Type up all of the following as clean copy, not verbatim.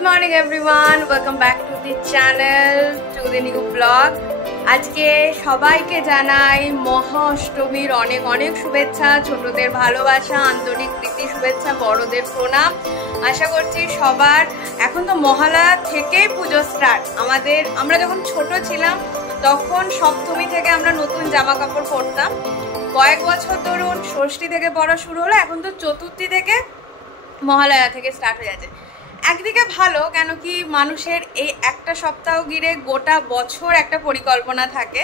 Good morning everyone, welcome back to the channel, to the new vlog. আজকে সবাইকে জানাই মহা অষ্টমীর অনেক অনেক শুভেচ্ছা, ছোটদের ভালোবাসা, আন্তরিক প্রীতি শুভেচ্ছা, বড়দের প্রণাম। আশা করছি সবার এখন তো মহালয়া থেকেই পুজো স্টার্ট। আমরা যখন ছোট ছিলাম তখন সপ্তমী থেকে আমরা নতুন জামা কাপড় পরতাম। কয়েক বছর ধরুন ষষ্ঠী থেকে পড়া শুরু হলো, এখন তো চতুর্থী থেকে মহালয়া থেকে স্টার্ট হয়ে যাচ্ছে। একদিকে ভালো, কেন কি মানুষের এই একটা সপ্তাহ ঘিরে গোটা বছর একটা পরিকল্পনা থাকে।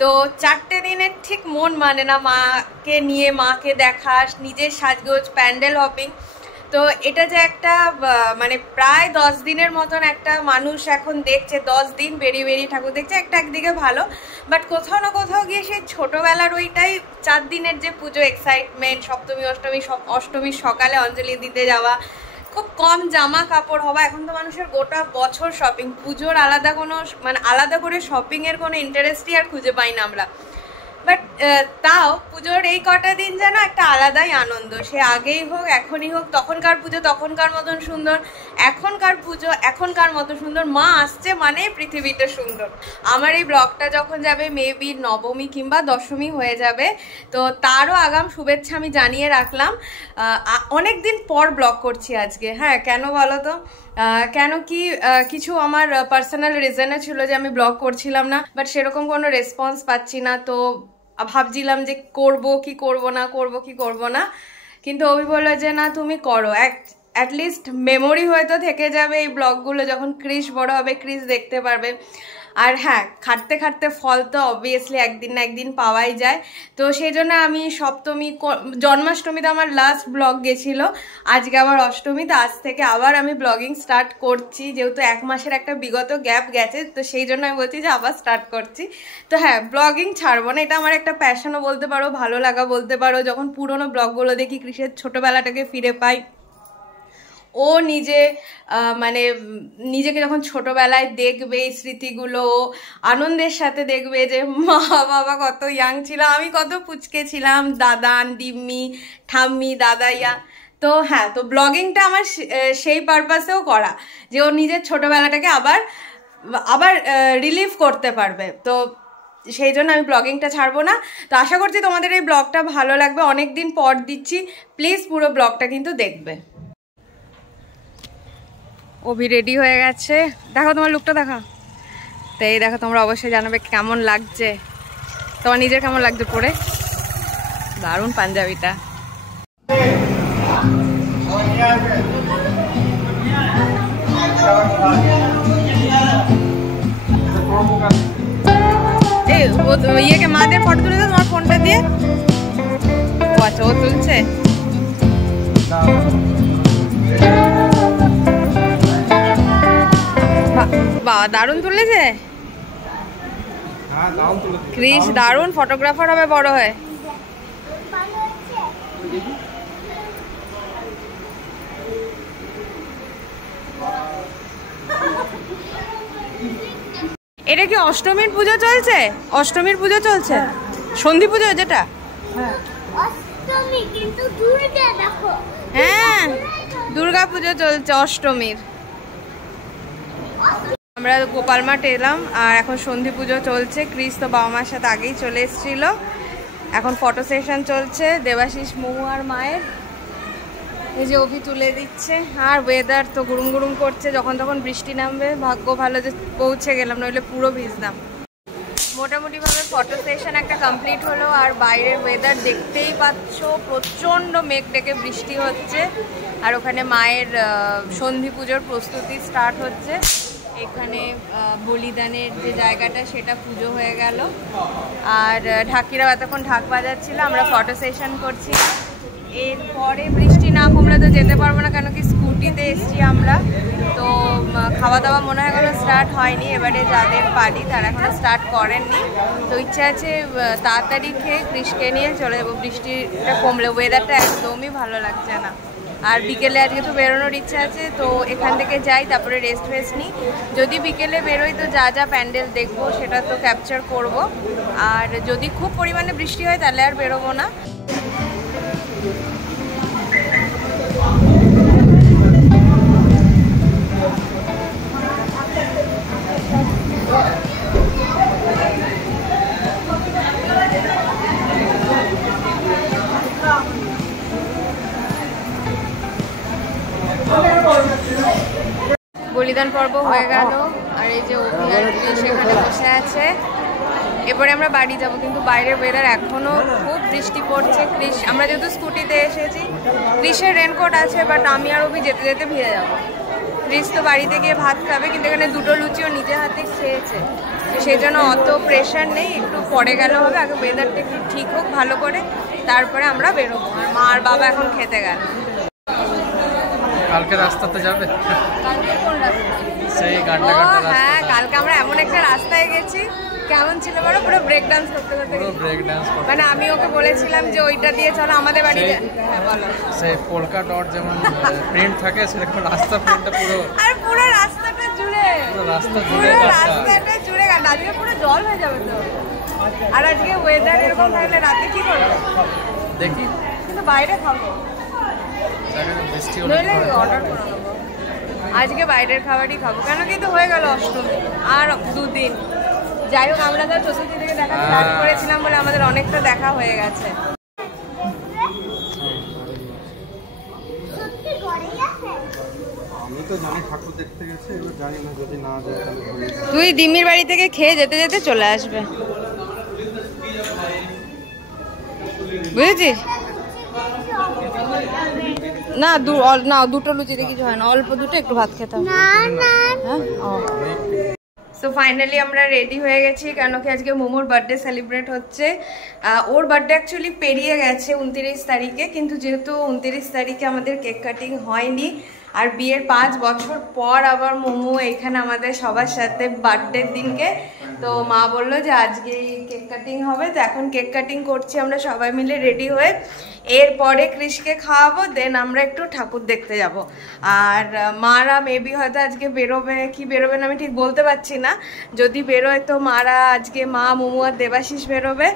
তো 4টে দিনের ঠিক মন মানে না মাকে নিয়ে, মাকে দেখা, নিজের সাজগোজ, প্যান্ডেল হপিং। তো এটা যে একটা মানে প্রায় 10 দিনের মতন একটা মানুষ এখন দেখছে, 10 দিন বেরিয়ে ঠাকুর দেখছে, একটা একদিকে ভালো। বাট কোথাও না কোথাও গিয়ে সেই ছোটোবেলার ওইটাই 4 দিনের যে পুজো এক্সাইটমেন্ট, সপ্তমী অষ্টমীর সকালে অঞ্জলি দিতে যাওয়া, খুব কম জামা কাপড় হওয়া। এখন তো মানুষের গোটা বছর শপিং, পুজোর আলাদা কোনো মানে আলাদা করে শপিংয়ের কোনো ইন্টারেস্টই আর খুঁজে পাই না আমরা। বাট তাও পুজোর এই কটা দিন যেন একটা আলাদাই আনন্দ। সে আগেই হোক এখনই হোক, তখনকার পুজো তখনকার মতন সুন্দর, এখনকার পুজো এখনকার মতো সুন্দর। মা আসছে মানে পৃথিবীটা সুন্দর। আমার এই ব্লগটা যখন যাবে মেবি নবমী কিংবা দশমী হয়ে যাবে, তো তারও আগাম শুভেচ্ছা আমি জানিয়ে রাখলাম। অনেক দিন পর ব্লগ করছি আজকে। হ্যাঁ, কেন বলো তো? কেন কি কিছু আমার পার্সোনাল রিজনে ছিল যে আমি ব্লগ করছিলাম না, বাট সেরকম কোনো রেসপন্স পাচ্ছি না। তো ভাবছিলাম যে করব কি করব না, কিন্তু অভি বললো যে না তুমি করো, অ্যাটলিস্ট মেমোরি হয়তো থেকে যাবে এই ব্লগগুলো। যখন ক্রিস বড় হবে ক্রিস দেখতে পারবে। আর হ্যাঁ, খাটতে ফল তো অবভিয়াসলি একদিন না একদিন পাওয়াই যায়। তো সেই জন্য আমি সপ্তমী, জন্মাষ্টমীতে আমার লাস্ট ব্লগ গেছিল, আজকে আবার অষ্টমী। তো আজ থেকে আবার আমি ব্লগিং স্টার্ট করছি, যেহেতু 1 মাসের একটা বিগত গ্যাপ গেছে, তো সেই জন্য আমি বলছি যে আবার স্টার্ট করছি। তো হ্যাঁ, ব্লগিং ছাড়বো না, এটা আমার একটা প্যাশনও বলতে পারো, ভালো লাগা বলতে পারো। যখন পুরোনো ব্লগগুলো দেখি, ক্রিসের ছোটোবেলাটাকে ফিরে পাই। ও মানে নিজেকে যখন ছোটবেলায় দেখবে, এই স্মৃতিগুলো আনন্দের সাথে দেখবে যে মা বাবা কত ইয়াং ছিল, আমি কত পুচকে ছিলাম, দাদান, ডিম্মি, ঠাম্মি, দাদাইয়া। তো হ্যাঁ, তো ব্লগিংটা আমার সেই পারপাসেও করা যে ও নিজের ছোটবেলাটাকে আবার রিলিভ করতে পারবে। তো সেই জন্য আমি ব্লগিংটা ছাড়বো না। তো আশা করছি তোমাদের এই ব্লগটা ভালো লাগবে। অনেক দিন পর দিচ্ছি, প্লিজ পুরো ব্লগটা কিন্তু দেখবে। অভি রেডি হয়ে গেছে, দেখো তোমার লুকটা দেখো। তো এই দেখো, তোমরা অবশ্যই জানাবে কেমন লাগছে, তোমার নিজের কেমন লাগছে পরে। দারুণ পাঞ্জাবিটা। এই ইয়েকে মাদের ফটো তুলে দাও তোমার ফোনটা দিয়ে। ও আচ্ছা, ও তুলছে। বাবা দারুণ তুলেছে ক্রিস, দারুণ ফটোগ্রাফার হবে বড় হয়ে। এটা কি অষ্টমীর পুজো চলছে? অষ্টমীর পুজো চলছে, সন্ধি পুজো যেটা। হ্যাঁ, দুর্গা পুজো চলছে অষ্টমীর। আমরা গোপাল মাঠ এলাম, আর এখন সন্ধি পুজো চলছে। ক্রিস তো বাবা মার সাথে আগেই চলে এসেছিল। এখন ফটো সেশন চলছে দেবাশিস মহুয়ার মায়ের। এই যে অভি তুলে দিচ্ছে। আর ওয়েদার তো গুড়ুম করছে, যখন তখন বৃষ্টি নামবে। ভাগ্য ভালো যে পৌঁছে গেলাম, নইলে পুরো ভিজতাম। মোটামুটিভাবে ফটো সেশন একটা কমপ্লিট হলো। আর বাইরের ওয়েদার দেখতেই পাচ্ছ, প্রচণ্ড মেঘ ডেকে বৃষ্টি হচ্ছে। আর ওখানে মায়ের সন্ধি পুজোর প্রস্তুতি স্টার্ট হচ্ছে। এখানে বলিদানের যে জায়গাটা, সেটা পুজো হয়ে গেল। আর ঢাকিরাও এতক্ষণ ঢাক বাজাচ্ছিল, আমরা ফটো সেশন করছি। এরপরে বৃষ্টি না কমলে তো যেতে পারবো না, কেন কি স্কুটিতে এসছি আমরা। তো খাওয়া দাওয়া মনে হয় এখনো স্টার্ট হয়নি। এবারে যাদের পারি তারা এখনো স্টার্ট করেননি। তো ইচ্ছা আছে তাড়াতাড়ি খেয়ে ক্রিসকে নিয়ে চলে যাবো, বৃষ্টিটা কমলে। ওয়েদারটা একদমই ভালো লাগছে না। আর বিকেলে আজকে তো বেরোনোর ইচ্ছা আছে, তো এখান থেকে যাই, তারপরে রেস্ট নিই। যদি বিকেলে বেরোই তো যা প্যান্ডেল দেখবো সেটা তো ক্যাপচার করব। আর যদি খুব পরিমাণে বৃষ্টি হয় তাহলে আর বেরোবো না। বলিদান পর্ব হয়ে গেল, আর এই যে অভিয়ার সেখানে বসে আছে। এরপরে আমরা বাড়ি যাব, কিন্তু বাইরের ওয়েদার এখনো খুব বৃষ্টি পড়ছে। ক্রিস, আমরা যেহেতু স্কুটিতে এসেছি, ক্রিসের রেনকোট আছে, বাট আমি আর অভি যেতে যেতে ভিজে যাবো। ক্রিস তো বাড়িতে গিয়ে ভাত খাবে, কিন্তু এখানে দুটো লুচিও নিজের হাতে খেয়েছে, সেই জন্য অত প্রেশার নেই, একটু পরে গেল হবে। আগে ওয়েদারটা একটু ঠিক হোক ভালো করে, তারপরে আমরা বেরোবো। আর মা আর বাবা এখন খেতে গেল। কালকে রাস্তাতে যাবে? কালকে কোন রাস্তা? সেই গাড্ডা গাড্ডা রাস্তা। হ্যাঁ, কালকে আমরা এমন একটা রাস্তায় গেছি, কেমন ছিল বলো, পুরো ব্রেক ডান্স করতে করতে। পুরো ব্রেক ডান্স করতে, মানে আমি ওকে বলেছিলাম যে ওইটা দিয়ে চলো আমাদের বাড়িতে। হ্যাঁ বলো। সেই পোলকা ডট যেমন প্রিন্ট থাকে সেরকম রাস্তা প্রিন্টটা পুরো, আর পুরো রাস্তাটা জুড়ে, পুরো রাস্তা পুরো জুড়ে রাস্তাটা জুড়ে গান। আজকে পুরো জল হয়ে যাবে তো। আর আজকে ওয়েদার এরকম থাকলে রাতে কি করবো দেখি, কিন্তু বাইরে খাবো, বৃষ্টি নইলে অর্ডার করে নেবো। আজকে বাইরের খাবারই খাবো, কেন কি তো হয়ে গেল অষ্টমী আর 2 দিন। যাই হোক, আমরা তো চতুর্থী থেকে দেখা স্টার্ট করেছিলাম বলে আমাদের অনেকটা দেখা হয়ে গেছে। আমি তো জানি ঠাকুর দেখতে গেছে, এবার জানি না যদি না যায় তাহলে তুই দিমির বাড়ি থেকে খেয়ে যেতে যেতে চলে আসবে, বুঝেছিস? না না, দুটো লুচিতে কিছু হয় না, অল্প দুটো, একটু ভাত খেতাম। সো ফাইনালি আমরা রেডি হয়ে গেছি, কেন কি আজকে মোমোর বার্থডে সেলিব্রেট হচ্ছে। ওর বার্থডে অ্যাকচুয়ালি পেরিয়ে গেছে 29 তারিখে, কিন্তু যেহেতু 29 তারিখে আমাদের কেক কাটিং হয়নি, আর বিয়ের 5 বছর পর আবার মোমো এখানে আমাদের সবার সাথে বার্থডের দিনকে, তো মা বললো যে আজকে কেক কাটিং হবে। তো এখন কেক কাটিং করছি আমরা সবাই মিলে রেডি হয়ে। এরপরে ক্রিসকে খাওয়াবো, দেন আমরা একটু ঠাকুর দেখতে যাব। আর মারা মেবি হয়তো আজকে বেরোবে কি বেরোবে না আমি ঠিক বলতে পারছি না। যদি বেরোয় তো মারা আজকে, মা, মোমো আর দেবাশিস বেরোবে,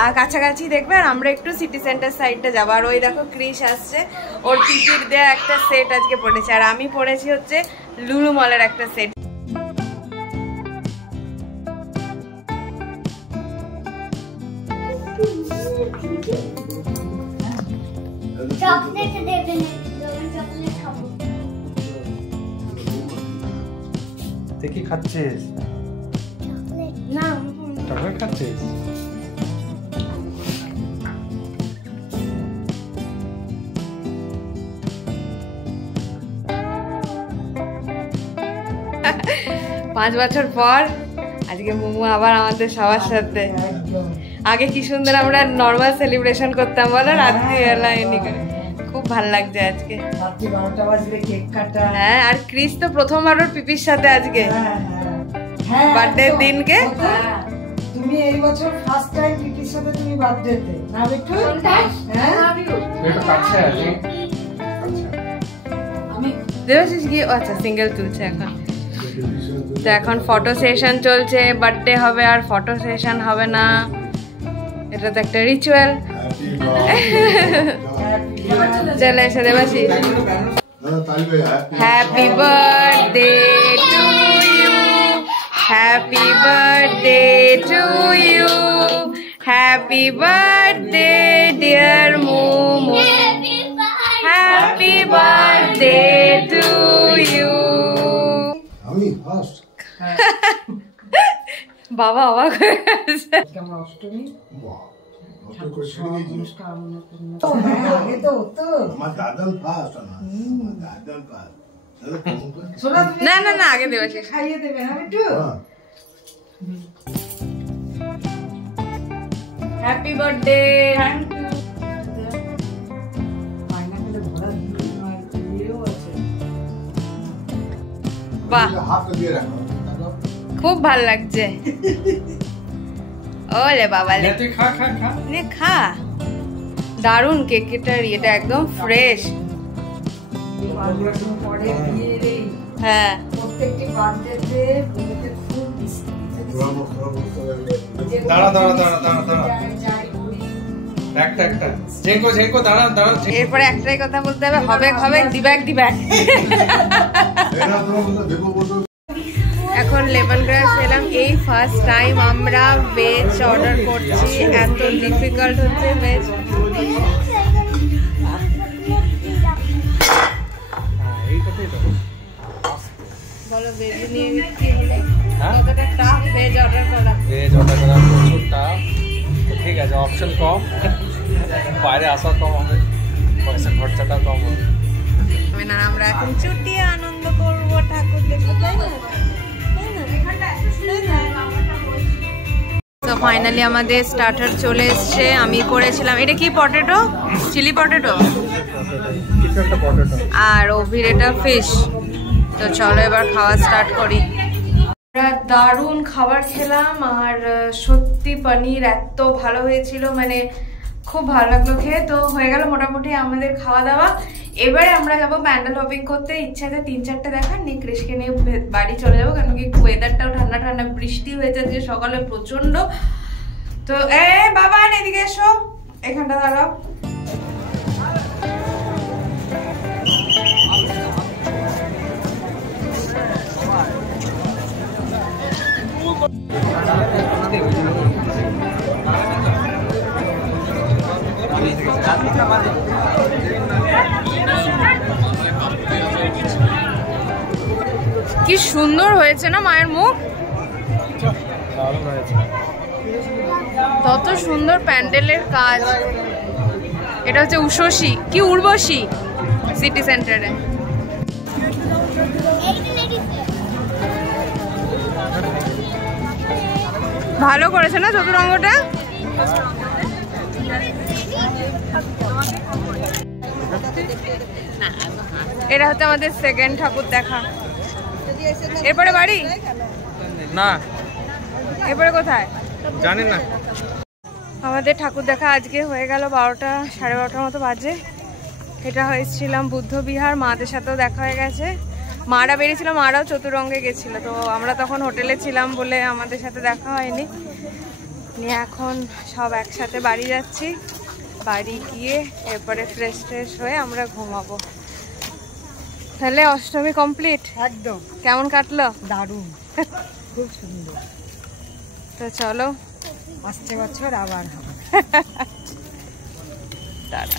আর কাছাকাছি দেখবে, আর আমরা একটু সিটি সেন্টার সাইডটা যাবো। আর ওই দেখো ক্রিস আসছে, ওর পিপির দেয়া একটা সেট আজকে পড়েছে, আর আমি পড়েছি হচ্ছে লুলু মলের একটা সেট। চকলেট দেবেন, চকলেট খাবো। তুই কি খাচ্ছিস? না চকলেট খাচ্ছিস? পাঁচ বছর পর আজকে মোমো আবার আমাদের সবার সাথে। আগে কি সুন্দর আমরা নর্মাল সেলিব্রেশন করতাম বলো, রাত্রিবেলা এমনি করে। খুব ভালো লাগছে আজকে। রাত্রি 12টা বাজবে, কেক কাটা। হ্যাঁ, আর ক্রিস তো প্রথমবার ওর পিপির সাথে আজকে বার্থডে দিনকে। তুমি এই বছর ফার্স্ট টাইম পিপির সাথে তুমি বার্থডেতে না একটু? হ্যাঁ, একটু কাছে আছে। আমি দেবাশিস গিয়ে, আচ্ছা সিঙ্গেল তুলছে এখন। তো এখন ফটো সেশন চলছে, বার্থডে হবে আর ফটো সেশন হবে না, এটা তো একটা রিচুয়াল। চলে এসে Debashish, happy birthday to you, happy birthday to you, happy birthday dear Momo, happy birthday to you. আমি ফার্স্ট বাবা অবাক হয়ে গেছে। কেমন অষ্টমী না না না, আগে দেবে খাইয়ে দেবে না একটু? Happy birthday. বাহ, খুব ভাল লাগছে। ওলে বাবা, তুই খা খা খা, নে খা। দারুন কেকটার, এটা একদম ফ্রেশ। পরে বিয়ের এই হ্যাঁ, প্রত্যেকটি বার্থডেতে বুড়িতে খুব দাঁড়া দাঁড়া দাঁড়া দাঁড়া দাঁড়া, যাই করি একটা একটা ঝেঙ্কো ঝেঙ্কো, দাঁড়া দাঁড়া। এরপরে একটাই কথা বলতে হবে, হবে হবে, দিব্যাক দিব্যাক। এখন লেমন গ্রাস এলাম, এই ফার্স্ট টাইম আমরা ভেজ অর্ডার করছি, এত ডিফিকাল্ট হচ্ছে ভেজ। বলো ভেজ নিয়ে কি হলো হ্যাঁ? কতটা টাফ ভেজ অর্ডার করা। ভেজ অর্ডার করা প্রচুর টাফ, ঠিক আছে অপশন কম, বাইরে আসা কম হবে, পয়সা খরচাটাও কম হবে। না আমরা এখন চুটিয়ে আনন্দ করবো, ঠাকুর দেখবো, তাই না? তো ফাইনালি আমাদের স্টার্টার চলে এসছে। আমি করেছিলাম, এটা কি পটেটো, চিলি পটেটো, কিছু একটা পটেটো। আর ওভির এটা ফিশ। তো চলো এবার খাওয়া স্টার্ট করি। আমরা দারুণ খাবার খেলাম, আর সত্যি পনির এত ভালো হয়েছিল, মানে খুব ভালো লাগলো খেয়ে। তো হয়ে গেল মোটামুটি আমাদের খাওয়া দাওয়া। এবারে আমরা যাবো প্যান্ডেল হপিং করতে। ইচ্ছাতে 3-4টে দেখার নিয়ে ক্রিশকে নিয়ে বাড়ি চলে যাবো, কেন কি ওয়েদারটাও ঠান্ডা ঠান্ডা, বৃষ্টি হয়েছে যে সকালে প্রচন্ড। তো বাবা এদিকে এসো, এখানটা দাঁড়াও। কি সুন্দর হয়েছে না মায়ের মুখ, কত সুন্দর প্যান্ডেলের কাজ। এটা হচ্ছে উষসী কি উর্বশী সিটি সেন্টারে। ভালো করেছে না চতুরঙ্গটা। এটা হচ্ছে আমাদের সেকেন্ড ঠাকুর দেখা। এরপরে বাড়ি না, এরপরে কোথায় জানি না। আমাদের ঠাকুর দেখা আজকে হয়ে গেল 12টা 12:30 মতো বাজে। এটা হয়েছিলাম বুদ্ধ বিহার, মাদের সাথেও দেখা হয়ে গেছে। মারা বেরিয়েছিল, মারাও চতুরঙ্গে গেছিল, তো আমরা তখন হোটেলে ছিলাম বলে আমাদের সাথে দেখা হয়নি। নিয়ে এখন সব একসাথে বাড়ি যাচ্ছি। বাড়ি গিয়ে এরপরে ফ্রেশ ট্রেশ হয়ে আমরা ঘুমাবো। তাহলে অষ্টমী কমপ্লিট। একদম কেমন কাটলো? দারুণ, খুব সুন্দর। তো চলো আসছে বছর আবার হবে। টাটা।